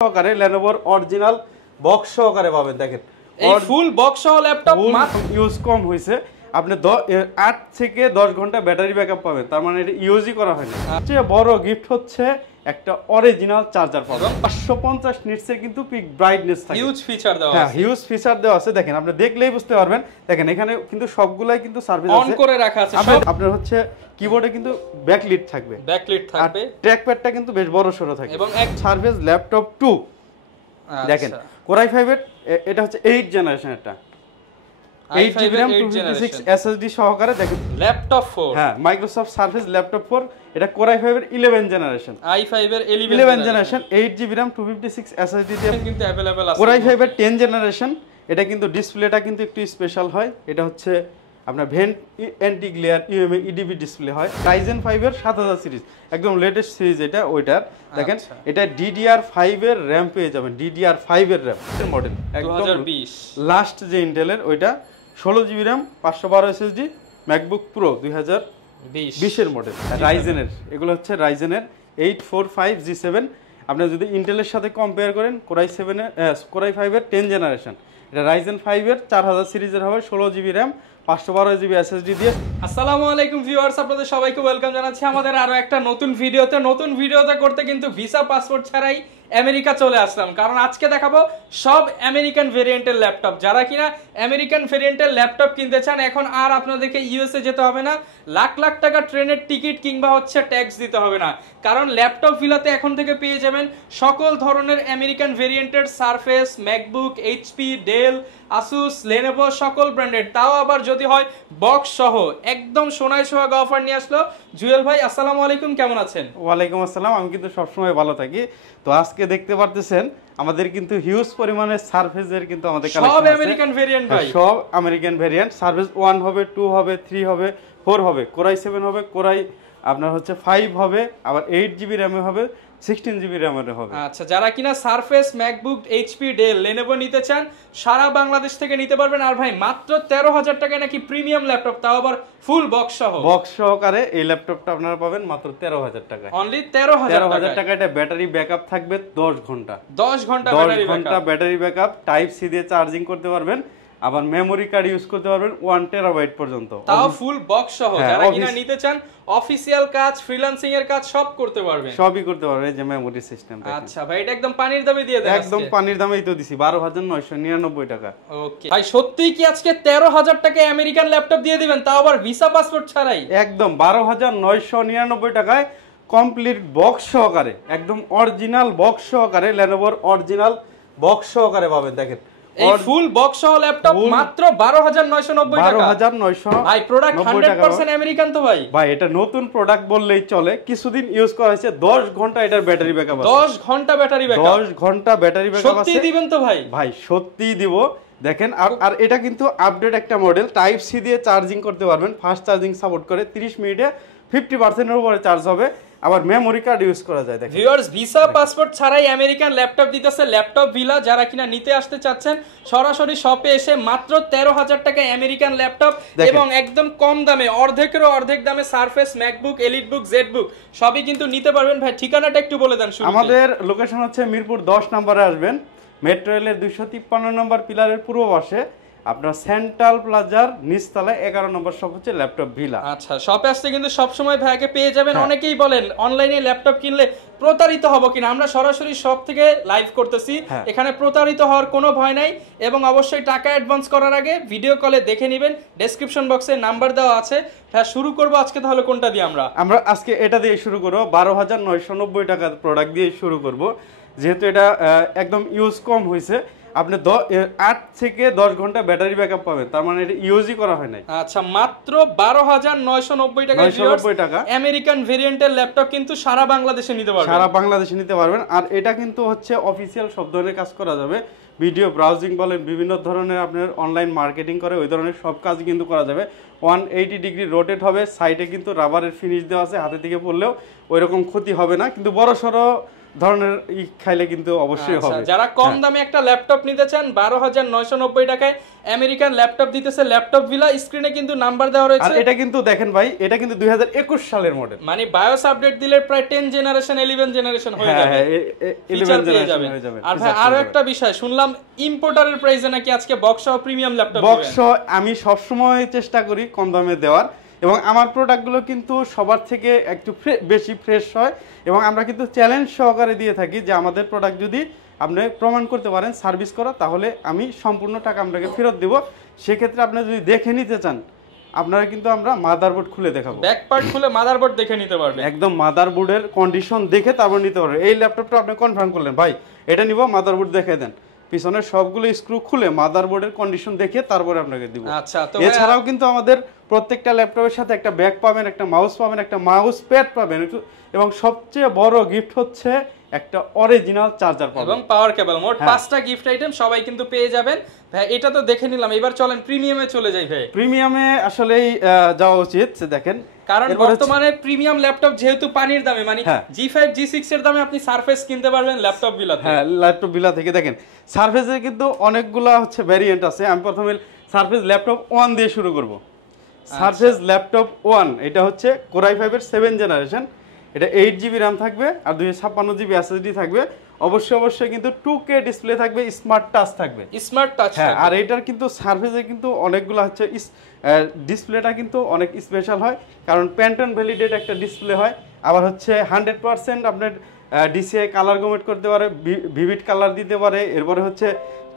সহকারে লেনোভোর original box সহকারে পাবেন। দেখেন এই ফুল বক্স সহ ল্যাপটপ ইউজ কম হয়েছে, আপনি 8 থেকে 10 ঘন্টা ব্যাটারি ব্যাকআপ পাবেন, তার মানে এটা ইউজই করা হয় না। সবচেয়ে বড় গিফট হচ্ছে একটা অরিজিনাল চার্জার পাবেন। 550 নিটসের কিন্তু পিক ব্রাইটনেস থাকে, হিউজ ফিচার দেওয়া আছে। হ্যাঁ হিউজ ফিচার দেওয়া আছে। দেখেন আপনি দেখলেই বুঝতে পারবেন। দেখেন এখানে কিন্তু সবগুলাই কিন্তু সার্ভিস আছে, অন করে রাখা আছে। আপনার হচ্ছে কিবোর্ডে কিন্তু ব্যাকলিট থাকবে, ব্যাকলিট থাকবে, ট্র্যাক প্যাডটা কিন্তু বেশ বড় সরো থাকবে এবং এক সার্ভিস ল্যাপটপ 2। দেখেন Core i5 এর এটা হচ্ছে 8 জেনারেশনেরটা, 8GB RAM 256 SSD সহকারে। দেখেন ল্যাপটপ 4, হ্যাঁ মাইক্রোসফট সার্ফেস ল্যাপটপ 4, এটা Core i5 এর 11 জেনারেশন, i5 এর 11 জেনারেশন 8GB RAM 256 SSD দিয়ে কিন্তু अवेलेबल আছে। Core i5 এর 10 জেনারেশন, এটা কিন্তু ডিসপ্লেটা কিন্তু একটু স্পেশাল হয়, এটা হচ্ছে আপনার ভেন্ট অ্যান্টি গ্লেয়ার ইউএমএ ইডিবি ডিসপ্লে হয়। Ryzen 5 এর 7000 সিরিজ একদম লেটেস্ট সিরিজ এটা ওইটার। দেখেন এটা DDR5 এর RAM পেয়ে যাবেন, DDR5 এর RAM এর মডেল একদম 2020 লাস্ট যে ইন্টেলের ওইটা 16GB RAM 512 SSD MacBook pro 2020 এর মডেল Ryzen এর। এগুলো হচ্ছে Ryzen এর 845G7। আপনি যদি ইন্টেলের সাথে কম্পেয়ার করেন Core i5 এর 10 জেনারেশন, এটা Ryzen 5 এর 4000 সিরিজের হবে, 16GB RAM 512GB SSD দিয়ে। আসসালামু আলাইকুম ভিউয়ার্স, আপনাদের সবাইকে ওয়েলকাম জানাচ্ছি আমাদের আরো একটা নতুন ভিডিওতে করতে কিন্তু ভিসা পাসপোর্ট ছাড়াই আমেরিকা চলে আসলাম, কারণ আজকে দেখাবো সব আমেরিকান ভেরিয়েন্টের ল্যাপটপ। যারা কিনা আমেরিকান ভেরিয়েন্টের ল্যাপটপ কিনতে চান, এখন আর আপনাদেরকে ইউএসএ যেতে হবে না, লাখ লাখ টাকা ট্রেনের টিকিট কিংবা হচ্ছে ট্যাক্স দিতে হবে না, কারণ ল্যাপটপ ভিলাতে এখন থেকে পেয়ে যাবেন সকল ধরনের আমেরিকান ভেরিয়েন্টের Surface, MacBook, HP, Dell, Asus, Lenovo সকল ব্র্যান্ডের, তাও আবার যদি হয় বক্স সহ একদম সোনায় সোহাগা অফার নিয়ে আসলো। জুয়েল ভাই আসসালামু আলাইকুম, কেমন আছেন? ওয়ালাইকুম আসসালাম, আমি কিন্তু সবসময় ভালো থাকি। তো আজকে দেখতে পারতেছেন আমাদের কিন্তু হিউজ পরিমাণে সারফেসের কিন্তু আমাদের সব আমেরিকান ভেরিয়েন্ট ভাই, সব আমেরিকান ভেরিয়েন্ট। সারফেস 1 হবে, 2 হবে, 3 হবে, 4 হবে, Core i7 হবে, Core i আপনার হচ্ছে 5 হবে, আবার 8GB RAM হবে, 16GB RAM এর হবে। আচ্ছা, যারা কিনা Surface, MacBook, HP, Dell, Lenovo নিতে চান সারা বাংলাদেশ থেকে নিতে পারবেন। আর ভাই মাত্র 13,000 টাকায় নাকি প্রিমিয়াম ল্যাপটপ, তাও আবার ফুল বক্স সহ। বক্স সহকারে এই ল্যাপটপটা আপনারা পাবেন মাত্র 13,000 টাকায়। অনলি 13,000 টাকা। এটা ব্যাটারি ব্যাকআপ থাকবে 10 ঘন্টা, 10 ঘন্টা ব্যাটারি ব্যাকআপ, টাইপ সি দিয়ে চার্জিং করতে পারবেন, আবার মেমোরি কার্ড ইউজ করতে পারবেন 1 টেরাবাইট পর্যন্ত, তাও ফুল বক্স সহ। যারা কিনা নিতে চান অফিশিয়াল কাজ, ফ্রিল্যান্সিং এর কাজ সব করতে পারবেন, সবই করতে পারবেন। এই যে মেমোরি সিস্টেম। আচ্ছা ভাই, এটা একদম পানির দামে দিয়ে দেন। একদম পানির দামেই তো দিছি, 12,999 টাকা। ওকে ভাই, সত্যিই কি আজকে 13,000 টাকায় আমেরিকান ল্যাপটপ দিয়ে দিবেন, তাও আবার ভিসা পাসপোর্ট ছাড়াই? একদম 12,999 টাকায় কমপ্লিট বক্স সহকারে, একদম অরিজিনাল বক্স সহকারে লেনোভোর অরিজিনাল বক্স সহকারে পাবেন। দেখেন এই ফুল বক্স সহ ল্যাপটপ মাত্র 12,990 টাকা। 12,900 ভাই প্রোডাক্ট 100% আমেরিকান তো ভাই? ভাই এটা নতুন প্রোডাক্ট বললেই চলে, কিছুদিন ইউজ করা হয়েছে, 10 ঘন্টা এটার ব্যাটারি ব্যাকআপ আছে। 10 ঘন্টা ব্যাটারি ব্যাকআপ, 10 ঘন্টা ব্যাটারি ব্যাকআপ আছে। সত্যি দিবেন তো ভাই? ভাই সত্যিই দিব। দেখেন আর এটা কিন্তু আপডেট একটা মডেল, টাইপ সি দিয়ে চার্জিং করতে পারবেন, ফাস্ট চার্জিং সাপোর্ট করে, 30 মিনিটে 50% এর উপরে চার্জ হবে, আবার মেমোরি কার্ড ইউজ করা যায়। দেখেন ভিউয়ার্স, ভিসা পাসপোর্ট ছাড়াই আমেরিকান ল্যাপটপ দিতেছে ল্যাপটপ ভিলা। যারা কিনা নিতে আসতে চাচ্ছেন সরাসরি শপে এসে মাত্র 13,000 টাকায় আমেরিকান ল্যাপটপ, এবং একদম কম দামে, অর্ধেকেরও অর্ধেক দামে সারফেস, ম্যাকবুক, এলিটবুক, জেডবুক সবই কিন্তু নিতে পারবেন। ভাই ঠিকানাটা একটু বলে দেন। আমাদের লোকেশন হচ্ছে মিরপুর 10 নম্বরে আসবেন, মেট্রো রেলের 253 নম্বর পিলারের পূর্ব পাশে, আপনার সেন্ট্রাল প্লাজার নিচতলায় 11 নম্বর শপ হচ্ছে ল্যাপটপ ভিলা। আচ্ছা, শপে আসতে কিন্তু সবসময় ভাইকে পেয়ে যাবেন। অনেকেই বলেন অনলাইনে ল্যাপটপ কিনলে প্রতারিত হব কিনা, আমরা সরাসরি শপ থেকে লাইভ করতেছি, এখানে প্রতারিত হওয়ার কোনো ভয় নাই। এবং অবশ্যই টাকা অ্যাডভান্স করার আগে ভিডিও কলে দেখে নেবেন, ডেসক্রিপশন বক্সে নাম্বার দেওয়া আছে। হ্যাঁ, শুরু করব আজকে তাহলে কোনটা দিয়ে? আমরা আজকে এটা দিয়ে শুরু করব, 12,990 টাকার প্রোডাক্ট দিয়ে শুরু করব, যেহেতু এটা একদম ইউজ কম হয়েছে। আপনি 8 থেকে 10 ঘন্টা ব্যাটারি ব্যাকআপ পাবেন, তার মানে এটা ইউজই করা হয় নাই। আচ্ছা, মাত্র 12,990 টাকা আমেরিকান ভেরিয়েন্টের ল্যাপটপ কিন্তু সারা বাংলাদেশে নিতে পারবেন, সারা বাংলাদেশে নিতে পারবেন। আর এটা কিন্তু হচ্ছে অফিসিয়াল সব ধরনের কাজ করা যাবে, ভিডিও ব্রাউজিং বলেন, বিভিন্ন ধরনের আপনার অনলাইন মার্কেটিং করে ওই ধরনের সব কাজ কিন্তু করা যাবে। 180 ডিগ্রি রোটেট হবে, সাইডে কিন্তু রাবারের ফিনিশ দেওয়া আছে, হাতে থেকে পড়লেও ওই রকম ক্ষতি হবে না। কিন্তু বড় সড়ো ধরনের খাইলে কিন্তু অবশ্যই হবে। যারা কম দামে একটা ল্যাপটপ নিতে চান 12,990 টাকায় আমেরিকান ল্যাপটপ দিতেছে ল্যাপটপ ভিলা, স্ক্রিনে কিন্তু নাম্বার দেওয়া রয়েছে। আর এটা কিন্তু দেখেন ভাই, এটা কিন্তু 2021 সালের মডেল, মানে বায়োস আপডেট দিলে প্রায় 10 জেনারেশন 11 জেনারেশন হয়ে যাবে। 11 জেনারেশন হয়ে যাবে। আর ভাই আরো একটা বিষয় শুনলাম, ইম্পোর্টারের প্রাইসে নাকি আজকে বক্স সহ প্রিমিয়াম ল্যাপটপ দিবেন। বক্স আমি সব সময় চেষ্টা করি কম দামে দেওয়ার, এবং আমার প্রোডাক্টগুলো কিন্তু সবার থেকে একটু বেশি ফ্রেশ হয়, এবং আমরা কিন্তু চ্যালেঞ্জ সহকারে দিয়ে থাকি যে আমাদের প্রোডাক্ট যদি আপনি প্রমাণ করতে পারেন সার্ভিস করা, তাহলে আমি সম্পূর্ণ টাকা আপনাকে ফেরত দেব। সেক্ষেত্রে আপনি যদি দেখে নিতে চান, আপনারা কিন্তু আমরা মাদারবোর্ড খুলে দেখাবো, ব্যাক পার্ট খুলে মাদারবোর্ড দেখে নিতে পারবেন, একদম মাদারবোর্ডের কন্ডিশন দেখে তারপর নিতে পারবেন। এই ল্যাপটপটা আপনি কনফার্ম করলেন ভাই এটা নিব, মাদারবোর্ড দেখে দেন, পিছনের সবগুলো স্ক্রু খুলে মাদারবোর্ডের কন্ডিশন দেখে তারপরে আপনাকে দিব। আচ্ছা, তো এছাড়াও কিন্তু আমাদের প্রত্যেকটা ল্যাপটপের সাথে একটা ব্যাগ পাবেন, একটা মাউস পাবেন, একটা মাউস প্যাড পাবেন, এবং সবচেয়ে বড় গিফট হচ্ছে একটা অরিজিনাল চার্জার পাবেন এবং পাওয়ার কেবল। মোট 5টা গিফট আইটেম সবাই কিন্তু পেয়ে যাবেন। ভাই এটা তো দেখে নিলাম, এবার চলেন প্রিমিয়ামে চলে যাই। ভাই প্রিমিয়ামে আসলেই যাওয়া উচিত, দেখেন কারণ বর্তমানে প্রিমিয়াম ল্যাপটপ যেহেতু পানির দামে, মানে G5 G6 এর দামে আপনি সারফেস কিনতে পারবেন ল্যাপটপ বিলাতে। হ্যাঁ, ল্যাপটপ বিলা থেকে দেখেন সারফেসে কিন্তু অনেকগুলা হচ্ছে ভ্যারিয়েন্ট আছে। আমি প্রথমে সারফেস ল্যাপটপ 1 দিয়ে শুরু করব। সারফেস ল্যাপটপ 1 এটা হচ্ছে Core i5 এর 7 জেনারেশন, এটা 8GB RAM থাকবে আর 256GB SSD থাকবে। অবশ্যই কিন্তু 2K ডিসপ্লে থাকবে, স্মার্ট টাচ থাকবে, স্মার্ট টাচ। হ্যাঁ, আর এটার কিন্তু সারফেসে কিন্তু অনেকগুলো হচ্ছে ডিসপ্লেটা কিন্তু অনেক স্পেশাল হয়, কারণ প্যান্টন ভ্যালিডেট একটা ডিসপ্লে হয়। আবার হচ্ছে 100% আপনার DCI কালার গমেট করতে পারে, ভিভিড কালার দিতে পারে। এরপরে হচ্ছে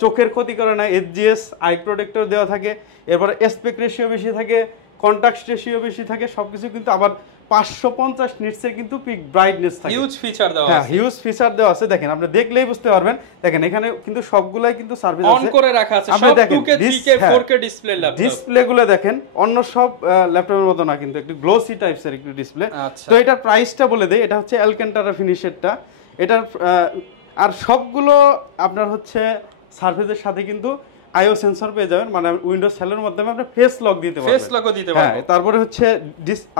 চোখের ক্ষতি করে না, HGS আই প্রোটেক্টর দেওয়া থাকে। এরপরে অ্যাসপেক্ট রেশিও বেশি থাকে, কন্ট্রাস্ট রেশিও বেশি থাকে, সবকিছু কিন্তু আবার 550 নিটসের কিন্তু পিক ব্রাইটনেস থাকে, হিউজ ফিচার দেওয়া আছে। হ্যাঁ, হিউজ ফিচার দেওয়া আছে। দেখেন আপনি দেখলেই বুঝতে পারবেন। দেখেন এখানে কিন্তু সবগুলাই কিন্তু সার্ভিস আছে, অন করে রাখা আছে, সব 2K 3K 4K display laptop. ডিসপ্লেগুলো দেখেন অন্য সব ল্যাপটপের মতো না, কিন্তু একটু গ্লোসি টাইপসের একটু ডিসপ্লে। তো এটার প্রাইসটা বলে দেই, এটা হচ্ছে অ্যালকান্টারা ফিনিশেরটা। এটার আর সবগুলো আপনার হচ্ছে সার্ভিসের সাথে কিন্তু আইও সেন্সর পেয়ে যাবেন, মানে উইন্ডোজ সেলের মাধ্যমে আপনি ফেস লক দিতে পারবেন, ফেস লকও দিতে পারবেন। হ্যাঁ, তারপরে হচ্ছে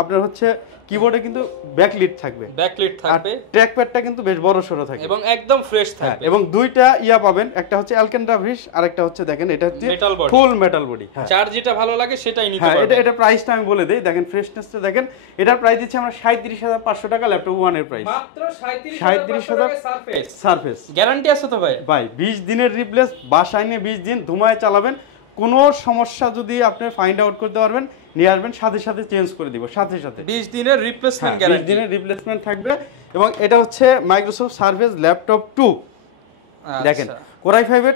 আপনার হচ্ছে কিবোর্ডে কিন্তু ব্যাকলিট থাকবে, ব্যাকলিট থাকবে, ট্র্যাক প্যাডটা কিন্তু বেশ বড় সরো থাকবে এবং একদম ফ্রেশ থাকবে। এবং দুইটা পাবেন, একটা হচ্ছে অ্যালকান্টারা ফিনিশ আর একটা হচ্ছে দেখেন এটা হচ্ছে ফুল মেটাল বডি। যার যেটা ভালো লাগে সেটাই নিতে পারবেন। পারবেন। এটা প্রাইসটা আমি বলে দেই, দেখেন ফ্রেশনেসটা দেখেন। এটার প্রাইস দিচ্ছি আমরা 37,500 টাকা, ল্যাপটপ 1 এর প্রাইস মাত্র 37,500 টাকায় সারফেস। গ্যারান্টি আছে তো ভাই? ভাই 20 দিনের রিপ্লেস, বাসায় নিয়ে 20 দিন ধুমায় চালাবেন, কোনো সমস্যা যদি আপনি ফাইন্ড আউট করতে পারবেন নিয়ে আসবেন, সাথে চেঞ্জ করে দিব, সাথে 20 দিনের রিপ্লেসমেন্ট গ্যারান্টি, 20 দিনের রিপ্লেসমেন্ট থাকবে। এবং এটা হচ্ছে মাইক্রোসফট সার্ফেস ল্যাপটপ 2। দেখেন Core i5 এর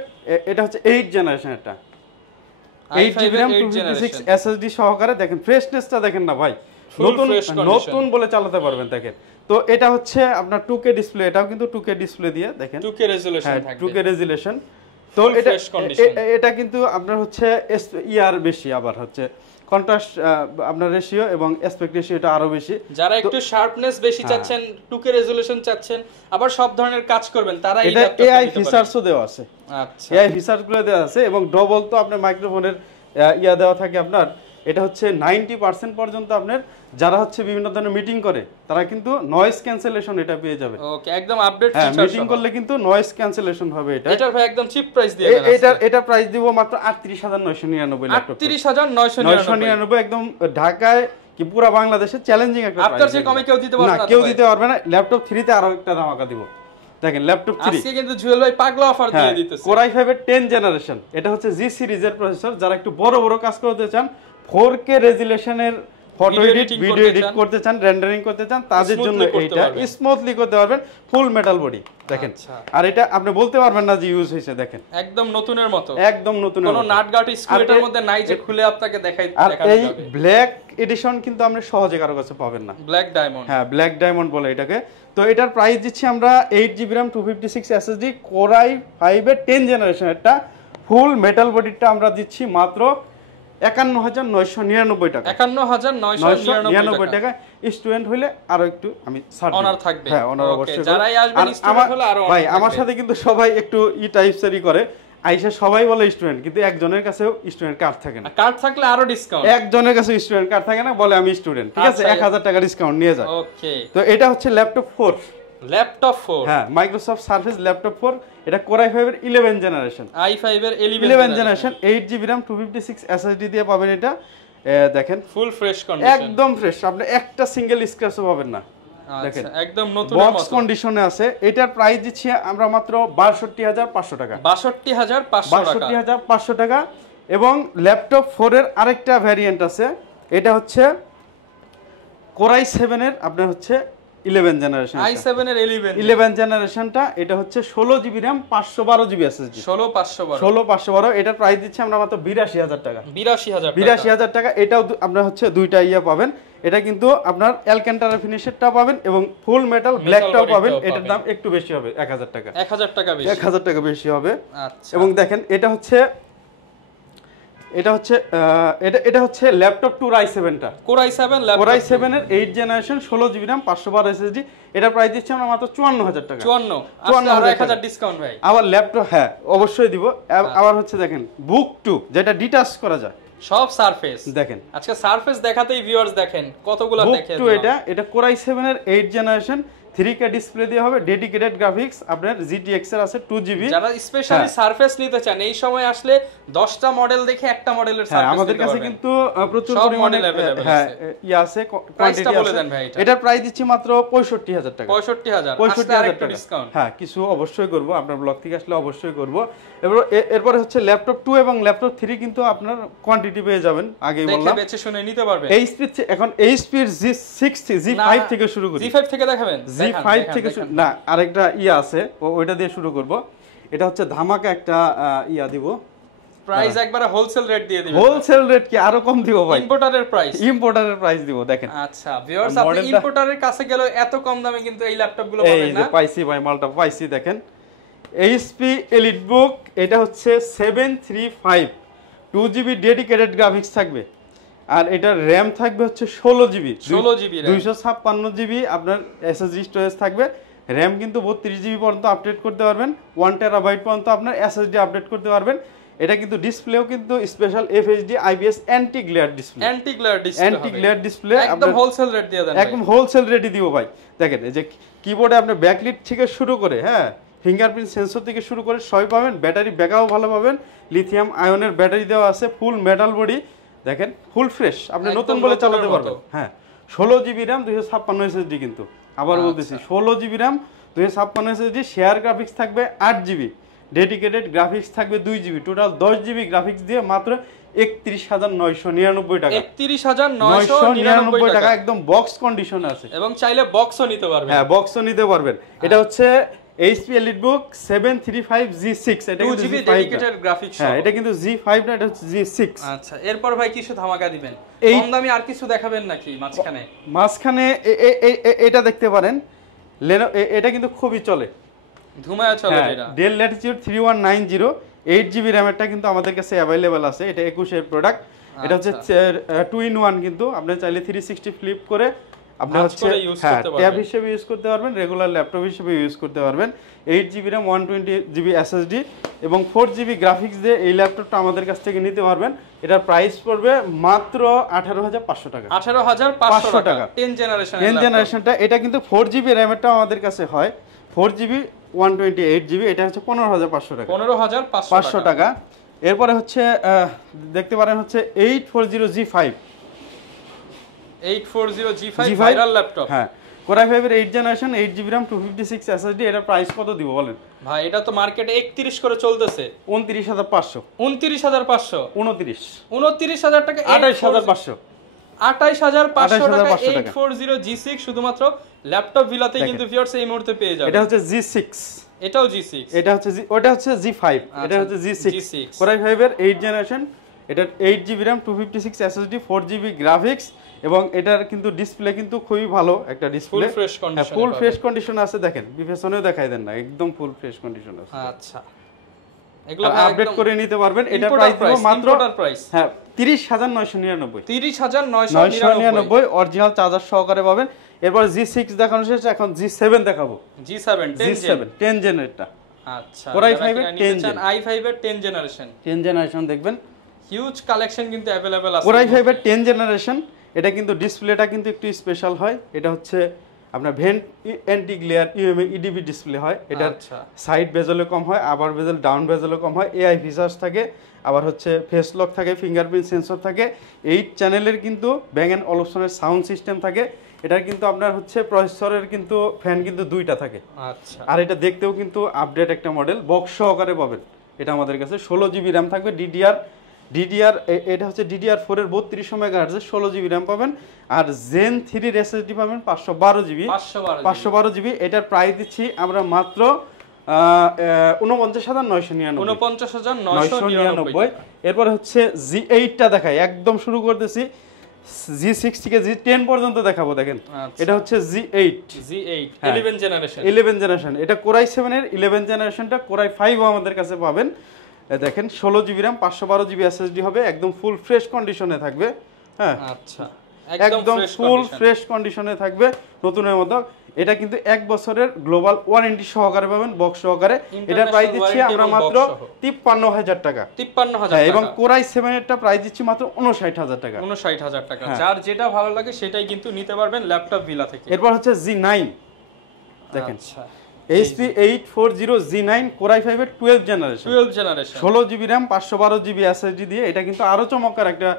এটা হচ্ছে 8 জেনারেশন, এটা 8GB RAM 256 SSD সহকারে। দেখেন ফ্রেশনেসটা দেখেন না ভাই, নতুন বলে চালাতে পারবেন। দেখেন তো এটা হচ্ছে আপনার 2K ডিসপ্লে, এটাও কিন্তু 2K ডিসপ্লে দিয়ে দেখেন 2K রেজোলিউশন থাকবে, 2K রেজোলিউশন। তো এটা কিন্তু আপনার হচ্ছে বেশি, আবার হচ্ছে কন্ট্রাস্ট আপনার রেশিও এবং অ্যাসপেক্ট রেশিওটা আরো বেশি। যারা একটু শার্পনেস বেশি চাচ্ছেন, 2K রেজোলিউশন চাচ্ছেন, আবার সব ধরনের কাজ করবেন, তারা এই ল্যাপটপটা AI ফিচারসও দেওয়া আছে। আচ্ছা, AI ফিচারগুলো দেওয়া আছে, এবং ডবল তো আপনার মাইক্রোফোনের দেওয়া থাকে আপনার। এটা হচ্ছে 90% পর্যন্ত আপনার যারা হচ্ছে বিভিন্ন ধরনের মিটিং করে তারা কিন্তু নয়েজ ক্যান্সেলেশন এটা পেয়ে যাবে। ওকে, একদম আপডেট ফিচার। মিটিং করলে কিন্তু নয়েজ ক্যান্সেলেশন হবে এটা। এটার ভাই একদম চিপ প্রাইস দিয়ে দেন। এটা প্রাইস দিব মাত্র 38,999 ল্যাপটপ। 38,999 একদম ঢাকায় কি পুরো বাংলাদেশে চ্যালেঞ্জিং একটা প্রাইস। আপনার চেয়ে কমে কেউ দিতে পারবে না, কেউ দিতে পারবে না। ল্যাপটপ 3 তে আরো একটা ধামাকা দিব। দেখেন ল্যাপটপ 3 আজকে কিন্তু জুয়েল ভাই পাগলা অফার দিয়ে দিতেছে। Core i5 এর 10 জেনারেশন, এটা হচ্ছে G সিরিজের প্রসেসর। যারা একটু বড় কাজ করতে চান, 4K রেজোলিউশনের ফটো এডিট, ভিডিও এডিট করতে চান, রেন্ডারিং করতে চান, তাদের জন্য এটা স্মুথলি করতে পারবেন। ফুল মেটাল বডি দেখেন, আর এটা আপনি বলতে পারবেন না যে ইউজ হয়েছে। দেখেন একদম নতুনের মতো, একদম নতুনের মতো, কোনো নাটগাট স্ক্রুটার মধ্যে নাই যে খুলে আপনাকে দেখানো যাবে। এই ব্ল্যাক এডিশন কিন্তু আপনি সহজে কারো কাছে পাবেন না, ব্ল্যাক ডায়মন্ড। হ্যাঁ, ব্ল্যাক ডায়মন্ড বলে এটাকে। তো এটার প্রাইস দিচ্ছি আমরা 8GB RAM 256 SSD Core i5 এর 10 জেনারেশন, এটা ফুল মেটাল বডিটা আমরা দিচ্ছি মাত্র 51,999 টাকা। 51,999 টাকা। স্টুডেন্ট হইলে আরো একটু আমি অনার থাকবে। হ্যাঁ, অনার অবশ্যই। যারাই আসবেন স্টুডেন্ট হলে আরো ভাই আমার সাথে কিন্তু সবাই একটু টাইপসেরই করে, আইসা সবাই বলে স্টুডেন্ট, কিন্তু একজনের কাছেও স্টুডেন্ট কার্ড থাকে না। কার্ড থাকলে আরো ডিসকাউন্ট। একজনের কাছে স্টুডেন্ট কার্ড থাকে না, বলে আমি স্টুডেন্ট, ঠিক আছে, 1000 টাকা ডিসকাউন্ট নিয়ে যায়। ওকে, তো এটা হচ্ছে ল্যাপটপ 4। ল্যাপটপ 4 হ্যাঁ মাইক্রোসফট সার্ফেস ল্যাপটপ 4, এটা Core i5 এর 11 জেনারেশন, i5 এর 11 জেনারেশন 8GB RAM 256 SSD দিয়ে পাবেন এটা। দেখেন ফুল ফ্রেশ কন্ডিশন, একদম ফ্রেশ, আপনি একটা সিঙ্গেল স্ক্র্যাচও পাবেন না। দেখেন একদম নতুন বক্স কন্ডিশনে আছে। এটার প্রাইস দিচ্ছি আমরা মাত্র 62500 টাকা, 62500 টাকা। এবং ল্যাপটপ 4 এর আরেকটা ভ্যারিয়েন্ট আছে, এটা হচ্ছে Core i7 এর আপনার হচ্ছে 11 জেনারেশন, i7 এর 11 জেনারেশনটা, এটা হচ্ছে 16GB RAM 512GB SSD, 16512। এটার প্রাইস দিচ্ছি আমরা মাত্র 82000 টাকা, 82000 টাকা। এটাও আপনার হচ্ছে দুইটা ইয়া পাবেন, এটা কিন্তু আপনার অ্যালক্যান্টারা ফিনিশেরটা পাবেন এবং ফুল মেটাল ব্ল্যাকটাও পাবেন। এটার দাম একটু বেশি হবে, 1000 টাকা, 1000 টাকা বেশি হবে। আচ্ছা, এবং দেখেন এটা হচ্ছে এটা হচ্ছে laptop 2 i7টা, Core i7 laptop, Core i7 এর 8 জেনারেশন 16GB RAM 512 SSD। এটা প্রাইস দিচ্ছি আমরা মাত্র 54000 টাকা, 54 1000 ডিসকাউন্ট ভাই। আবার ল্যাপটপ হ্যাঁ অবশ্যই দিব। আবার হচ্ছে দেখেন বুক 2 যেটা ডিটাচ করা যায়, সব সারফেস দেখেন। আজকে সারফেস দেখাতেই ভিউয়ার্স দেখেন কতগুলো দেখেন। বুক 2 এটা Core i7 এর 8 জেনারেশন 3K ডিসপ্লে দিয়ে হবে, ডেডিকেটেড গ্রাফিক্স, আপনার GTX এর আছে 2GB। যারা স্পেশালি সারফেস নিতে চান এই সময় আসলে 10টা মডেল দেখে একটা মডেলের সারফেস আমাদের কাছে কিন্তু প্রচুর পরিমাণে হ্যাঁ আছে প্রাইসটা বলে দেন ভাই। এটার প্রাইস দিচ্ছি মাত্র 65000 টাকা, 65000 টাকা ডিসকাউন্ট। হ্যাঁ কিছু অবশ্যই করব, আপনার ব্লগ থেকে আসলে অবশ্যই করব। এরপরে হচ্ছে ল্যাপটপ 2 এবং ল্যাপটপ 3 কিন্তু আপনার কোয়ান্টিটি পেয়ে যাবেন, আগেই বললাম, দেখে বেছে শুনে নিতে পারবেন। এখন HP এর G5 থেকে শুরু করি, G5 থেকে দেখাবেন, G5 থেকে না আরেকটা ইয়া আছে, ওইটা দিয়ে শুরু করব। এটা হচ্ছে ধামাকা একটা ইয়া দিব, প্রাইস একবারে হোলসেল রেট দিয়ে দিবেন। হোলসেল রেট কি আরো কম দিব ভাই, ইম্পোর্টারের প্রাইস দিব দেখেন। আচ্ছা ভিউয়ার্স, আপনি ইম্পোর্টারের কাছে গেলে এত কম দামে কিন্তু এই ল্যাপটপগুলো পাবেন না। এই যে পাইছি ভাই, মালটা পাইছি দেখেন। HP EliteBook, এটা হচ্ছে 735 2GB ডেডিকেটেড গ্রাফিক্স থাকবে, আর এটার RAM থাকবে হচ্ছে 16GB 256GB আপনার SSD স্টোরেজ থাকবে। RAM কিন্তু 32GB পর্যন্ত আপডেট করতে পারবেন, 1TB পর্যন্ত আপনার SSD আপডেট করতে পারবেন। এটা কিন্তু ডিসপ্লেও কিন্তু special FHD IPS anti glare display, একদম হোলসেল রেট দিয়ে দেন, একদম হোলসেল রেটই দিব ভাই। দেখেন এই যে কিবোর্ডে আপনি ব্যাকলিট থেকে শুরু করে হ্যাঁ ফিঙ্গারপ্রিন্ট সেন্সর থেকে শুরু করে সবই পাবেন। ব্যাটারি ব্যাকআপও ভালো পাবেন, লিথিয়াম আয়নের ব্যাটারি দেওয়া আছে, ফুল মেটাল বডি, দেখেন ফুল ফ্রেশ, আপনি নতুন বলে চালাতে পারবেন। হ্যাঁ 16GB RAM 256 SSD, কিন্তু আবার বলতেছি 16GB RAM 256 SSD, share graphics থাকবে 8GB, ডেডিকেটেড গ্রাফিক্স থাকবে 2GB, টোটাল 10GB গ্রাফিক্স দিয়ে মাত্র 31999 টাকা, 31999 টাকা, একদম বক্স কন্ডিশনে আছে। এবং চাইলে বক্সও নিতে পারবেন, হ্যাঁ বক্সও নিতে পারবেন। এটা হচ্ছে HP EliteBook 735 G6, এটা 2GB ডেডিকেটেড গ্রাফিক্স, হ্যাঁ এটা কিন্তু G5 না, এটা হচ্ছে G6। আচ্ছা এরপর ভাই কিছু ধামাকা দিবেন, কম দামি আর কিছু দেখাবেন নাকি মাঝখানে? এটা দেখতে পারেন, এটা কিন্তু খুবই চলে, ধুমায়া চলে। এটা Dell Latitude 3190 8GB RAM এরটা কিন্তু আমাদের কাছে अवेलेबल আছে, এটা 21 এর প্রোডাক্ট। এটা হচ্ছে 2 in 1, কিন্তু আপনি চাইলে 360 ফ্লিপ করে আপনি হচ্ছে হ্যাঁ ট্যাব হিসেবে ইউজ করতে পারবেন, রেগুলার ল্যাপটপ হিসেবে ইউজ করতে পারবেন। 8GB RAM 120GB SSD এবং 4GB গ্রাফিক্স দিয়ে এই ল্যাপটপটা আমাদের কাছ থেকে নিতে পারবেন। এটার প্রাইস পড়বে মাত্র 18500 টাকা, 18500 টাকা। 10 জেনারেশনটা, এটা কিন্তু 4GB RAM এরটা আমাদের কাছে হয়, 4GB 128GB, এটা হচ্ছে 15500 টাকা, 15500 টাকা। এরপরে হচ্ছে দেখতে পারেন হচ্ছে 840G5 ভাইরাল ল্যাপটপ, হ্যাঁ Core i5 এর 8 জেনারেশন 8GB RAM 256 SSD। এটা প্রাইস কত দিব বলেন ভাই? এটা তো মার্কেটে 31 করে চলতেছে, 29500, 29500, 29000 টাকা, 28500, 28500 টাকা 840G6 শুধুমাত্র ল্যাপটপ ভিলাতে কিন্তু ভিউয়ার্স এই মুহূর্তে পেয়ে যাবেন। এটা হচ্ছে G6, এটাও G6, এটা হচ্ছে ওটা হচ্ছে G5, এটা হচ্ছে G6 Core i5 এর 8 জেনারেশন। এটা 8GB RAM 256 SSD 4GB graphics, এবং এটার কিন্তু ডিসপ্লে কিন্তু খুবই ভালো একটা ডিসপ্লে, ফুল ফ্রেশ কন্ডিশন আছে। দেখেন পিছনেও দেখাই দেন না, একদম ফুল ফ্রেশ কন্ডিশন আছে। আচ্ছা এগুলো আপডেট করে নিতে পারবেন। এটা প্রাইস দিব মাত্র হ্যাঁ 30999, অরিজিনাল চার্জার সহকারে পাবেন। এরপর G6 দেখানো শেষ, এখন G7 দেখাবো। G7 10 জেনারেটরটা, আচ্ছা Core i5 এর 10 জেনারেশন দেখবেন, হিউজ কালেকশন কিন্তু अवेलेबल আছে। Core i5 এর 10 জেনারেশন, এটা কিন্তু ডিসপ্লেটা কিন্তু একটু স্পেশাল হয়। এটা হচ্ছে আপনার ভেন্ট অ্যান্টি গ্লেয়ার ইউএমএ ইডিবি ডিসপ্লে হয়, এটার সাইড বেজেলও কম হয়, আবার বেজেল ডাউন বেজেলও কম হয়, এআই ফিচার্স থাকে, আবার হচ্ছে ফেস লক থাকে, ফিঙ্গারপ্রিন্ট সেন্সর থাকে, 8 চ্যানেলের কিন্তু ব্যাং অ্যান্ড অলপসনের সাউন্ড সিস্টেম থাকে। এটার কিন্তু আপনার হচ্ছে প্রসেসরের কিন্তু ফ্যান কিন্তু 2টা থাকে। আচ্ছা, আর এটা দেখতেও কিন্তু আপডেট একটা মডেল, বক্স সহকারে পাবেন এটা আমাদের কাছে। 16 জিবি র্যাম থাকবে, ডিডিআর এটা হচ্ছে DDR4 এর 3200 মেগাহার্টজের 16 জিবি র্যাম পাবেন। আর জেন 3 এসএসডি পাবেন 512 জিবি। এটার প্রাইস দিচ্ছি আমরা মাত্র 49,999। এরপরে হচ্ছে G8টা দেখাই, একদম শুরু করতেছি G6 থেকে G10 পর্যন্ত দেখাবো। দেখেন এটা হচ্ছে G8 11 জেনারেশন। এটা কোরাই 7 এর 11 জেনারেশনটা, কোরাই 5ও আমাদের কাছে পাবেন। দেখেন 16 জিবি র্যাম 512 জিবি এসএসডি হবে, একদম ফুল ফ্রেশ কন্ডিশনে থাকবে। হ্যাঁ আচ্ছা, একদম ফুল ফ্রেশ কন্ডিশনে থাকবে নতুনের মতো। এটা কিন্তু 1 বছরের গ্লোবাল ওয়ারেন্টি সহকারে পাবেন, বক্স সহকারে। এটার প্রাইস দিচ্ছি আমরা মাত্র 53,000 টাকা। 53,000 এবং কোরাই 7 এরটা প্রাইস দিচ্ছি মাত্র 59,000 টাকা। 59,000 টাকা। যার যেটা ভালো লাগে সেটাই কিন্তু নিতে পারবেন ল্যাপটপ ভিলা থেকে। এরপর হচ্ছে G9 দেখেন, HP 840 G9 কোরাই 5 এর 12 generation 16 GB RAM 512 GB SSD দিয়ে। এটা কিন্তু আরো চমৎকার একটা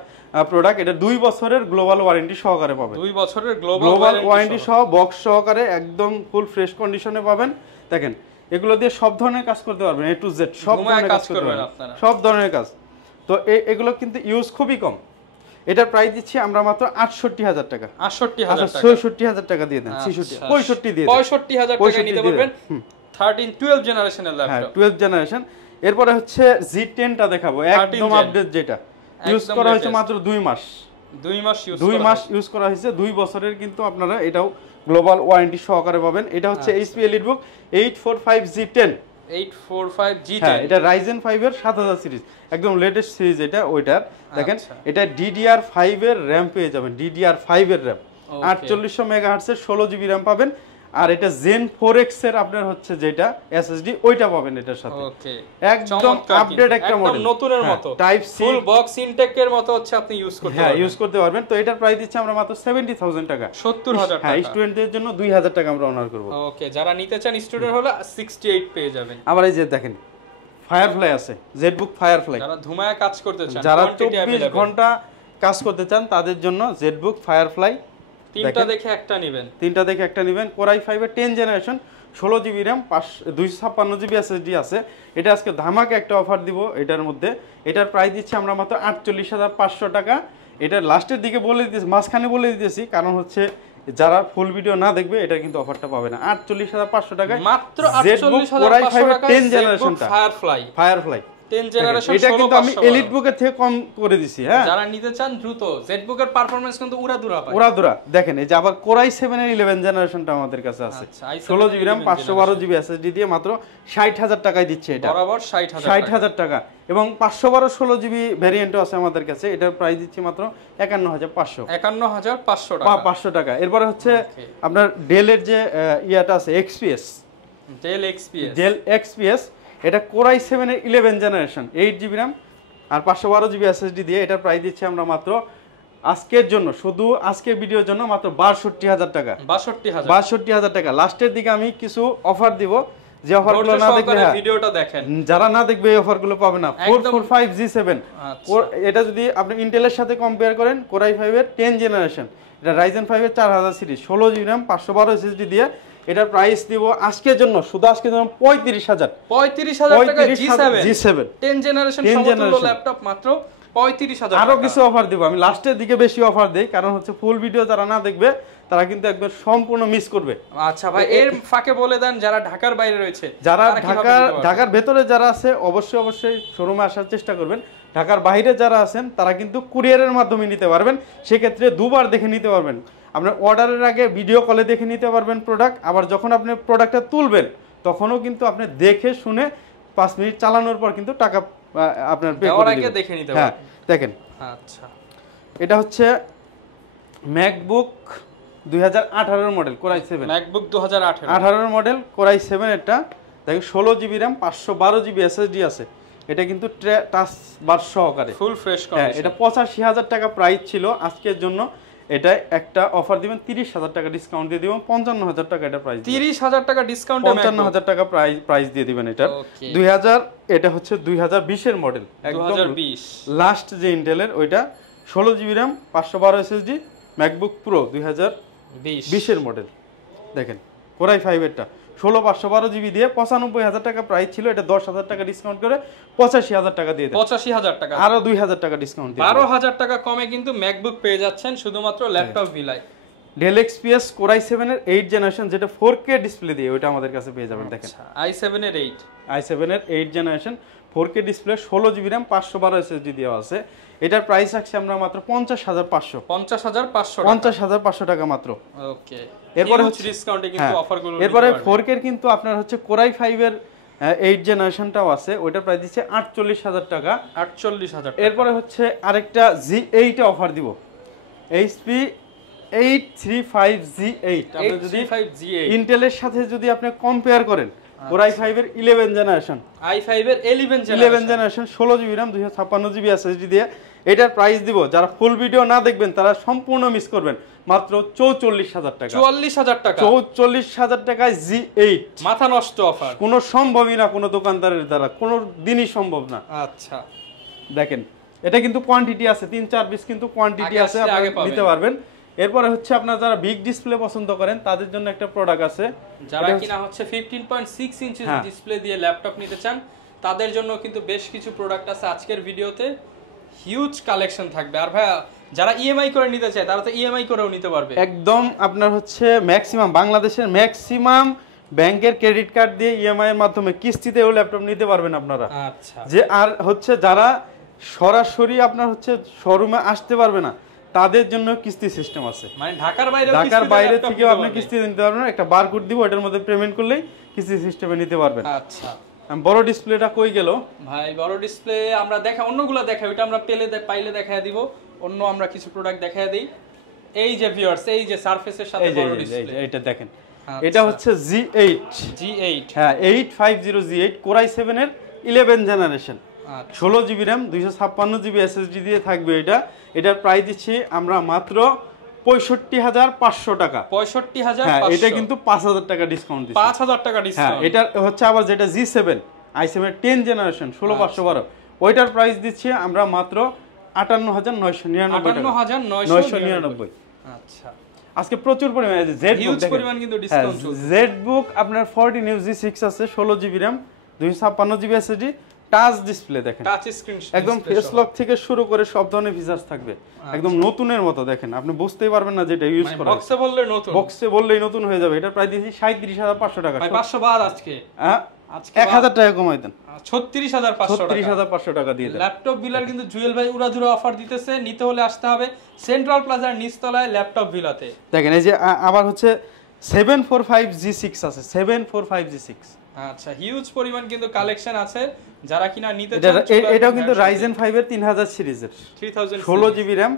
প্রোডাক্ট। এটা 2 বছরের গ্লোবাল ওয়ারেন্টি সহকারে পাবেন, 2 বছরের গ্লোবাল ওয়ারেন্টি সহ বক্স সহকারে একদম ফুল ফ্রেশ কন্ডিশনে পাবেন। দেখেন এগুলো দিয়ে সব ধরনের কাজ করতে পারবেন, A to Z সব ধরনের কাজ করতে পারবেন আপনারা, সব ধরনের কাজ। তো এগুলো কিন্তু ইউজ খুবই কম। এটার প্রাইস দিচ্ছি আমরা মাত্র 68,000 টাকা। 66,000 টাকা দিয়ে দেন, 65 দিয়ে 65,000 টাকা নিতে পারবেন 12 জেনারেশনের ল্যাপটপ। হ্যাঁ 12 জেনারেশন। এরপরে হচ্ছে G10টা দেখাবো, একদম আপডেট, যেটা ইউজ করা হয়েছে মাত্র 2 মাস ইউজ করা হয়েছে। 2 বছরের কিন্তু আপনারা এটাও গ্লোবাল ওয়ারেন্টি সহকারে পাবেন। এটা হচ্ছে HP EliteBook 845G10। হ্যাঁ এটা Ryzen 5 এর 7000 সিরিজ, একদম লেটেস্ট সিরিজ এটা ওইটার। দেখেন এটা DDR5 এর র‍্যাম পেয়ে যাবেন, DDR5 এর র‍্যাম 4800 মেগাহার্টজের 16 জিবি র‍্যাম পাবেন। আর এটা Zen 4X এর আপনার হচ্ছে যেটা SSD ওইটা পাবেন এটার সাথে। ওকে একদম আপডেট একটা মডেল, একদম নতুনের মতো, টাইপ সি ফুল বক্স ইনটেকের মতো হচ্ছে আপনি ইউজ করতে পারবেন। হ্যাঁ ইউজ করতে পারবেন। তো এটার প্রাইস দিচ্ছি আমরা মাত্র 70,000 টাকা। 70,000 টাকা। হ্যাঁ স্টুডেন্টদের জন্য 2,000 টাকা আমরা অনার করব। ওকে, যারা নিতে চান স্টুডেন্ট হলে 68 পেয়ে যাবেন। আবার এই যে দেখেন ফায়ারফ্লাই আছে, ZBook ফায়ারফ্লাই, যারা ধুমায়া কাজ করতে চান, যারা 24 ঘন্টা কাজ করতে চান তাদের জন্য ZBook ফায়ারফ্লাই। তিনটা দেখে একটা নেবেন। কোরাই 5 এর 10 generation 16 GB RAM 256 GB SSD আছে। এটা আজকে ধামাকে একটা অফার দিব এটার মধ্যে। এটার প্রাইস দিচ্ছি আমরা মাত্র 48,500 টাকা। এটা লাস্টের দিকে বলে দিতেছি, মাঝখানে বলে দিতেছি, কারণ হচ্ছে যারা ফুল ভিডিও না দেখবে এটা কিন্তু অফারটা পাবে না। 48,500 টাকায় মাত্র 48,500 টাকায় 10 জেনারেশনটা ফায়ারফ্লাই 10 জেনারেশন। এটা কিন্তু আমি EliteBook এর থেকে কম করে দিছি। হ্যাঁ যারা নিতে চান দ্রুত, ZBook এর পারফরম্যান্স কিন্তু উড়াদুরা দেখেন। এই যে আবার কোরাই 7 এর 11 জেনারেশনটা আমাদের কাছে আছে, 16 জিবি র‍্যাম 512 জিবি এসএসডি দিয়ে মাত্র 60,000 টাকায় দিচ্ছে এটা, বরাবর 60,000 টাকা। এবং 512 16 জিবি ভেরিয়েন্টও আছে আমাদের কাছে। এটার প্রাইস দিচ্ছি মাত্র 51,500 টাকা। 500 টাকা। এরপরে হচ্ছে আপনার ডেলের যে ইয়াটা আছে ডেল XPS, এটা কোরাই 7 এর 11 জেনারেশন 8 জিবি র‍্যাম আর 512 জিবি এসএসডি দিয়ে। এটার প্রাইস দিচ্ছি আমরা মাত্র আজকের জন্য, শুধু আজকের ভিডিওর জন্য মাত্র 62,000 টাকা। 62,000 টাকা। লাস্টের দিকে আমি কিছু অফার দিব, যে অফারগুলো না দেখলে ভিডিওটা দেখেন, যারা না দেখবে এই অফারগুলো পাবে না। 445G7 এটা যদি আপনি ইন্টেলের সাথে কম্পেয়ার করেন, কোরাই 5 এর 10 জেনারেশন, এটা Ryzen 5 এর 4000 সিরিজ 16 জিবি র‍্যাম 512 এসএসডি দিয়ে। এটার প্রাইস দিব আজকের জন্য, শুধু আজকের জন্য 35,000 টাকা। G7 10 জেনারেশন সমতুল্য ল্যাপটপ মাত্র 35,000 টাকা। আরো কিছু অফার দিব, আমি লাস্টের দিকে বেশি অফার দেই, কারণ হচ্ছে ফুল ভিডিও যারা না দেখবে তারা কিন্তু একবার সম্পূর্ণ মিস করবে। আচ্ছা ভাই, এর ফাঁকে বলে দেন যারা ঢাকার বাইরে রয়েছে, যারা ঢাকার ভেতরে যারা আছে অবশ্যই শোরুমে আসার চেষ্টা করবেন। ঢাকার বাইরে যারা আছেন তারা কিন্তু কুরিয়ারের মাধ্যমে নিতে পারবেন, সেক্ষেত্রে দুবার দেখে নিতে পারবেন। আপনার অর্ডারের আগে ভিডিও কলে দেখে নিতে পারবেন প্রোডাক্ট, আবার যখন আপনি প্রোডাক্টটা তুলবেন তখনও কিন্তু আপনি দেখে শুনে 5 মিনিট চালানোর পর কিন্তু টাকা আপনার পে করে দিবেন, দেখে নিতে পারবেন। হ্যাঁ দেখেন, আচ্ছা এটা হচ্ছে MacBook 2018 model core i 7, MacBook 2018 model core i 7 এরটা। দেখেন 16 জিবি র‍্যাম 512 জিবি এসএসডি আছে। এটা কিন্তু টাচ বার সহকারে ফুল ফ্রেশ কন্ডিশন। এটা 85,000 টাকা প্রাইস ছিল, আজকের জন্য এটা একটা অফার দিবেন 30,000 টাকা ডিসকাউন্ট দিয়ে দিবেন 55,000 টাকা এটা প্রাইস 30,000 টাকা ডিসকাউন্ট 55,000 টাকা প্রাইস দিয়ে দিবেন এটা 2000 এটা হচ্ছে 2020 এর মডেল একদম 2020 লাস্ট যে ইন্টেলের ওইটা 16 GB RAM 512 SSD MacBook pro 2020 এর মডেল দেখেন Core i5 এরটা 16 জিবি দিয়ে 95,000 টাকা প্রাইস ছিল এটা 10,000 টাকা ডিসকাউন্ট করে 85,000 টাকা দিয়ে দেন 85,000 টাকা আরো 2,000 টাকা ডিসকাউন্ট দিয়ে 12,000 টাকা কমে কিন্তু ম্যাকবুক পেয়ে যাচ্ছেন শুধুমাত্র ল্যাপটপ ভিলায় ডেল এক্সপিএস Core i7 এর 8 জেনারেশন যেটা 4K ডিসপ্লে দিয়ে ওটা আমাদের কাছে পেয়ে যাবেন দেখেন i7 এর 8 i7 এর 8 generation 4K display 16 GB RAM 512 SSD দেওয়া আছে এটার প্রাইস রাখছি আমরা মাত্র 50,500 50,500 টাকা মাত্র ওকে এরপরে হচ্ছে ডিসকাউন্টে কিন্তু অফারগুলো এরপরে 4K এর কিন্তু আপনার হচ্ছে Core i5 এর 8 জেনারেশনটাও আছে ওইটা প্রাইস দিচ্ছে 48,000 টাকা 48,000 এরপরে হচ্ছে আরেকটা G8 এ অফার দিব HP 835G8 আপনি যদি ইন্টেলের সাথে যদি আপনি কম্পেয়ার করেন Core i5 এর 11 জেনারেশন i5 এর 11 generation 16 GB RAM 256 GB SSD দিয়ে এটার প্রাইস দিব যারা ফুল ভিডিও না দেখবেন তারা সম্পূর্ণ মিস করবেন মাত্র 44,000 টাকা 44,000 টাকা 44,000 টাকায় G8 মাথা নষ্ট অফার কোনো সম্ভবই না কোনো দোকানদারের দ্বারা কোনো দিনই সম্ভব না আচ্ছা দেখেন এটা কিন্তু কোয়ান্টিটি আছে 3-4 পিস কিন্তু কোয়ান্টিটি আছে আপনি নিতে পারবেন এরপরে হচ্ছে আপনারা যারা বিগ ডিসপ্লে পছন্দ করেন তাদের জন্য একটা প্রোডাক্ট আছে যারা কিনা হচ্ছে 15.6 ইঞ্চি ডিসপ্লে দিয়ে ল্যাপটপ নিতে চান তাদের জন্য কিন্তু বেশ কিছু প্রোডাক্ট আছে আজকের ভিডিওতে হিউজ কালেকশন থাকবে আর ভাই যারা ইএমআই করে নিতে চায় তারা তো ইএমআই করেও নিতে পারবে একদম আপনার হচ্ছে ম্যাক্সিমাম বাংলাদেশের ম্যাক্সিমাম ব্যাংকের ক্রেডিট কার্ড দিয়ে ইএমআই এর মাধ্যমে কিস্তিতেও ল্যাপটপ নিতে পারবেন আপনারা আচ্ছা যে আর হচ্ছে যারা সরাসরি আপনার হচ্ছে শোরুমে আসতে পারবে না তাদের জন্য কিস্তি সিস্টেম আছে মানে ঢাকার বাইরে থেকেও আপনি কিস্তি নিতে পারবেন একটা বারকোড দিব এটার মধ্যে পেমেন্ট করলেই কিস্তি সিস্টেমে নিতে পারবেন আচ্ছা বড় ডিসপ্লেটা কই গেল ভাই বড় ডিসপ্লে আমরা দেখা অন্যগুলো দেখা ওটা আমরা পাইলে দেখায় দিব অন্য আমরা কিছু প্রোডাক্ট দেখায় দেই এই যে ভিউয়ার্স এই যে সারফেসের সাথে বড় ডিসপ্লে এটা দেখেন এটা হচ্ছে G8 হ্যাঁ 850G8 Core i7 এর 11 generation 16 GB RAM 256 GB SSD দিয়ে থাকবে এটার প্রাইস দিচ্ছি আমরা মাত্র 65,500 টাকা 65,500 হ্যাঁ এটা কিন্তু 5,000 টাকা ডিসকাউন্ট দিচ্ছি 5,000 টাকা ডিসকাউন্ট হ্যাঁ এটা হচ্ছে আবার যেটা G7 i7 এর 10 জেনারেশন 16512 ওইটার প্রাইস দিচ্ছি আমরা মাত্র 58,999 আচ্ছা আজকে প্রচুর পরিমাণে হিউজ পরিমাণ কিন্তু ডিসকাউন্ট চলছে ZBook আপনার 14 G6 আছে 16 GB RAM 256 GB SSD touch display দেখেন টাচ স্ক্রিন একদম ফেস লক থেকে শুরু করে সব ধরনের ফিচারস থাকবে একদম নতুনের মতো দেখেন আপনি বুঝতেই পারবেন না যেটা ইউজ করা বক্সে বললেই নতুন হয়ে যাবে এটা প্রাইস দিয়েছি 37,500 টাকা 500 বাদ আজকে 1000 টাকা কমাই দেন 36,500 টাকা দিয়ে দেন ল্যাপটপ বিলার কিন্তু জুয়েল ভাই উড়াধুরা অফার দিতেছে নিতে হলে আসতে হবে সেন্ট্রাল প্লাজার নিচতলায় ল্যাপটপ বিলাতে দেখেন এই যে আবার হচ্ছে 745G6 আছে 745G6 আচ্ছা হিউজ পরিমাণ কিন্তু কালেকশন আছে যারা কিনা নিতে চান এটাও কিন্তু Ryzen 5 এর 3000 সিরিজের 16 জিবি RAM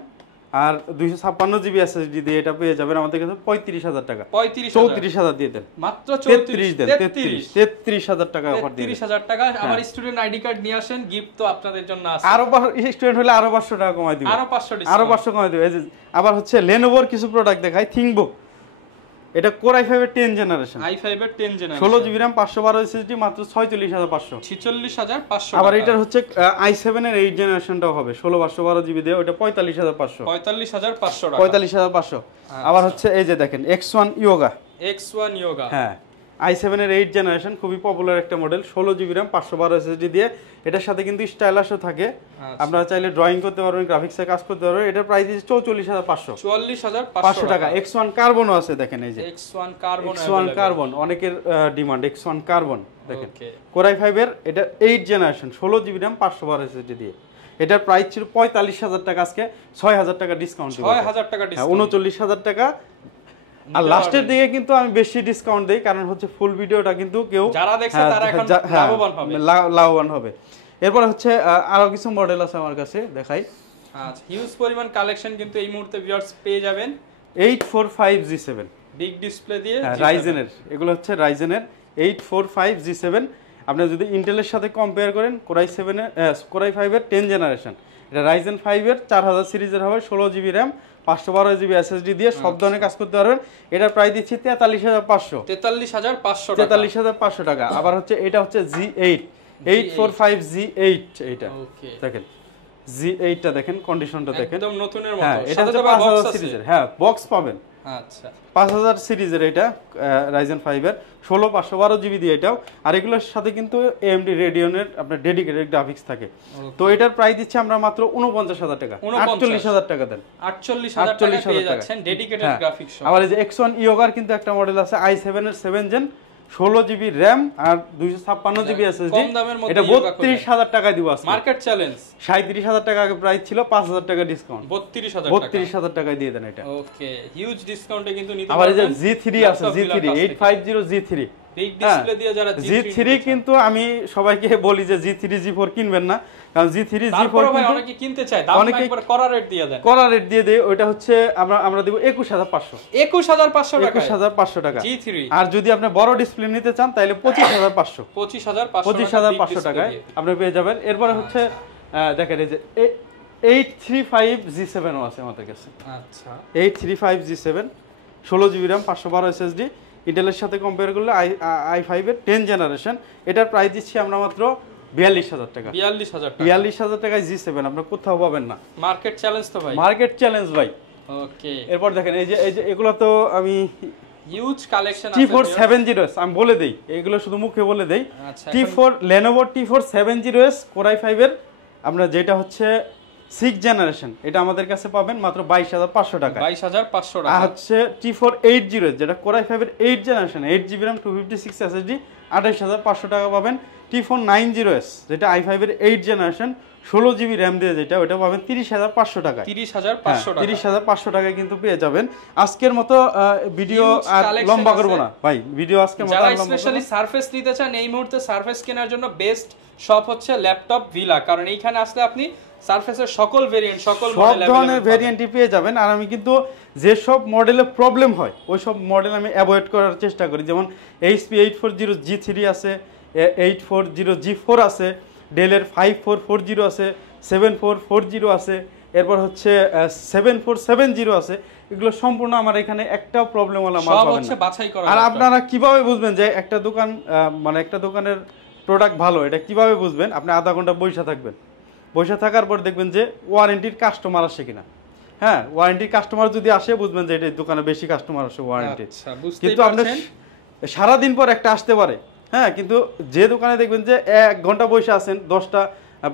আর 256 জিবি SSD দিয়ে এটা পেয়ে যাবেন আমাদের কাছে 35,000 টাকা 34,000 দিয়ে দেন মাত্র 33,000 টাকা অফার দিয়ে 33,000 টাকা আমার স্টুডেন্ট আইডি কার্ড নিয়ে আসেন গিফট তো আপনাদের জন্য আছে আরো স্টুডেন্ট হলে আরো 500 টাকা কমাই দিব আরো 500 কমাই দিব আবার হচ্ছে Lenovo এর কিছু প্রোডাক্ট দেখাই ThinkBook এটা Core i5 এর 10 জেনারেশন 16 জিবি RAM 512 SSD মাত্র 46,500 আবার এটার হচ্ছে i7 এর 8 জেনারেশনটাও হবে 512 জিবি দিয়ে ওটা 45,500 আবার হচ্ছে এই যে দেখেন X1 Yoga হ্যাঁ i7 এর 8 জেনারেশন খুবই পপুলার একটা মডেল 16 জিবি RAM 512 SSD দিয়ে এটার সাথে কিন্তু স্টাইলাশও থাকে আপনারা চাইলে ড্রয়িং করতে পারবেন গ্রাফিক্সে কাজ করতে পারবেন এটার প্রাইস দিচ্ছে 44,500 টাকা X1 কার্বনও আছে দেখেন এই যে X1 কার্বন অনেকের ডিমান্ড X1 কার্বন দেখেন Core i5 এর এটা 8 জেনারেশন 16 জিবি RAM 512 SSD দিয়ে এটার প্রাইস ছিল 45,000 টাকা আজকে 6,000 টাকা ডিসকাউন্ট 6,000 টাকা ডিসকাউন্ট 39,000 টাকা আর লাস্টের দিকে কিন্তু আমি বেশি ডিসকাউন্ট দেই কারণ হচ্ছে ফুল ভিডিওটা কিন্তু কেউ যারা দেখছে তারা এখন লাভবান হবে এরপর হচ্ছে আরো কিছু মডেল আছে আমার কাছে দেখাই আচ্ছা হিউজ পরিমাণ কালেকশন কিন্তু এই মুহূর্তে ভিউয়ার্স পেয়ে যাবেন 845G7 বিগ ডিসপ্লে দিয়ে Ryzen এর এগুলো হচ্ছে Ryzen এর 845G7 আপনি যদি ইন্টেলের সাথে কম্পেয়ার করেন কোরাই 7 এর কোরাই 5 এর 10 জেনারেশন, এটা রাইজেন 5 এর 4000 সিরিজের হবে, 16 জিবি র্যাম, 512 জিবি এসএসডি দিয়ে সব ধরনের কাজ করতে পারবেন। এটার প্রাইস দিচ্ছি 43500 টাকা। আবার হচ্ছে এটা হচ্ছে G8 845 G8, এইটা দেখেন G8 টা দেখেন, কন্ডিশনটা দেখেন একদম নতুনের মতো। হ্যাঁ, এটা হচ্ছে 5000 সিরিজের, হ্যাঁ বক্স পাবেন। আচ্ছা 5000 সিরিজের এটা রাইজেন 5 এর 16 512 জিবি দিয়ে এটাও। আর এগুলোর সাথে কিন্তু AMD রেডিয়নের আপনার ডেডিকেটেড গ্রাফিক্স থাকে। তো এটার প্রাইস দিচ্ছি আমরা মাত্র 49000 টাকা, 48000 টাকা দেন, 48000 টাকা পেয়ে যাচ্ছেন ডেডিকেটেড গ্রাফিক্স সহ। আবার এই যে X1 ইয়োগার কিন্তু একটা মডেল আছে i7 এর 7 জেন, 16 জিবি র্যাম আর 256 জিবি এসএসডি, এটা 32000 টাকা দিব আজকে। মার্কেট চ্যালেঞ্জ 37000 টাকা আগে প্রাইস ছিল, 5000 টাকা ডিসকাউন্ট, 32000 টাকা দিয়ে দেন এটা। ওকে, হিউজ ডিসকাউন্টে কিন্তু নিতে আবার পারবেন। এই যে G3 আছে, G3 850 G3 বিগ ডিসপ্লে দিয়ে যারা G3 কিন্তু আমি সবাইকে বলি যে G3 G4 কিনবেন না, কারণ G3 G4 কিন্তু অনেকে কিনতে চায়, দাম একবার করা রেট দিয়ে দেন, করা রেট দিয়ে দেই। ওইটা হচ্ছে আমরা দেব 21500 টাকা, 21500 টাকা। G3 আর যদি আপনি বড় ডিসপ্লে নিতে চান তাহলে 25500 টাকায় আপনি পেয়ে যাবেন। এরপরে হচ্ছে দেখেন এই যে 835 G7 ও আছে আমাদের কাছে। আচ্ছা 835 G7 16 জিবি র্যাম 512 এসএসডি, ইন্টেলের সাথে কম্পেয়ার করলে i5 এর 10 জেনারেশন, এটার প্রাইস দিচ্ছি আমরা মাত্র 42000 টাকা। 42000 টাকায় G7 আপনি কোথাও পাবেন না। মার্কেট চ্যালেঞ্জ তো ভাই, মার্কেট চ্যালেঞ্জ ভাই। ওকে, এরপর দেখেন এই যে এগুলো তো আমি হিউজ কালেকশন আছে। T470s আমি বলে দেই, এগুলো শুধু মুখে বলে দেই। T4 Lenovo T470s Core i5 এর আমরা যেটা হচ্ছে 6 জেনারেশন, এটা আমাদের কাছে পাবেন মাত্র 22500 টাকা। 22500 টাকা। আর হচ্ছে T480 যেটা Core i5 এর 8 জেনারেশন, 8 জিবি RAM 256 SSD 28500 টাকা পাবেন। T490s যেটা i5 এর 8 জেনারেশন 16 জিবি RAM দিয়ে যেটা, ওটা পাবেন 30500 টাকা। 30500 টাকায় কিন্তু পেয়ে যাবেন। আজকের মতো ভিডিও আর লম্বা করব না ভাই, ভিডিও আজকের মতো যারা লম্বা করব না। স্পেশালি সারফেস নিতে চান এই মুহূর্তে সারফেস কেনার জন্য বেস্ট শপ হচ্ছে ল্যাপটপ ভিলা, কারণ এইখানে আসলে আপনি সারফেসের সকল ভেরিয়েন্ট সকল ধরনের ভেরিয়েন্টই পেয়ে যাবেন। আর আমি কিন্তু যেসব মডেলে প্রবলেম হয় ওই সব মডেল আমি অ্যাভয়েড করার চেষ্টা করি, যেমন HP 840 G3 আছে, 840 G4 আছে, ডেলের 5440 আছে, 7440 আছে, এরপর হচ্ছে 7470 আছে। এগুলো সম্পূর্ণ আমার এখানে একটাও প্রবলেম ওলা মাল পাবেন না। আর আপনারা কিভাবে বুঝবেন যে একটা দোকান মানে একটা দোকানের প্রোডাক্ট ভালো, এটা কিভাবে বুঝবেন? আপনি আধা ঘন্টা বসে থাকবেন, বসে থাকার পর দেখবেন যে ওয়ারেন্টির কাস্টমার আসে কিনা। হ্যাঁ, ওয়ারেন্টির কাস্টমার যদি আসে বুঝবেন যে এটা দোকানে বেশি কাস্টমার আসে ওয়ারেন্টি। কিন্তু আপনি সারাদিন পর একটা আসতে পারে, হ্যাঁ, কিন্তু যে দোকানে দেখবেন যে 1 ঘন্টা বসে আছেন 10টা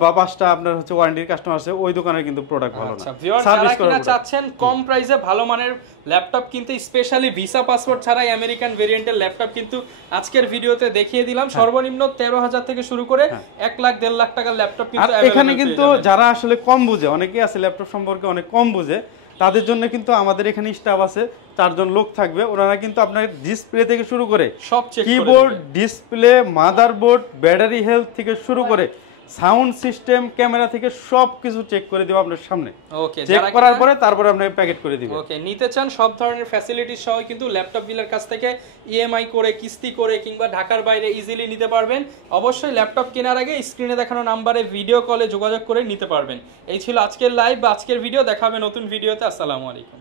বা 5টা আপনার হচ্ছে ওয়ারেন্টির কাস্টমার আছে, ওই দোকানের কিন্তু প্রোডাক্ট ভালো না। সার্ভিস করা চাচ্ছেন কম প্রাইসে ভালো মানের ল্যাপটপ কিনতে, স্পেশালি ভিসা পাসপোর্ট ছাড়াই আমেরিকান ভেরিয়েন্টের ল্যাপটপ কিন্তু আজকের ভিডিওতে দেখিয়ে দিলাম। সর্বনিম্ন 13000 থেকে শুরু করে 1 লাখ 1.5 লাখ টাকার ল্যাপটপ কিন্তু এখানে কিন্তু যারা আসলে কম বুঝে, অনেকেই আছে ল্যাপটপ সম্পর্কে অনেক কম বুঝে, তাদের জন্য কিন্তু আমাদের এখানে স্টাফ আছে, 4 জন লোক থাকবে, ওনারা কিন্তু আপনার ডিসপ্লে থেকে শুরু করে সব check, keyboard, display, motherboard, battery health থেকে শুরু করে সাউন্ড সিস্টেম, ক্যামেরা থেকে সবকিছু চেক করে দেব আপনার সামনে। ওকে, চেক করার পরে তারপরে আপনি প্যাকেট করে দিবেন। ওকে, নিতে চান সব ধরনের ফ্যাসিলিটি সহ কিন্তু ল্যাপটপ ডিলার কাছ থেকে ইএমআই করে, কিস্তি করে কিংবা ঢাকার বাইরে ইজিলি নিতে পারবেন। অবশ্যই ল্যাপটপ কেনার আগে স্ক্রিনে দেখানো নাম্বারে ভিডিও কলে যোগাযোগ করে নিতে পারবেন। এই ছিল আজকের লাইভ বা আজকের ভিডিও, দেখা হবে নতুন ভিডিওতে। আসসালামু আলাইকুম।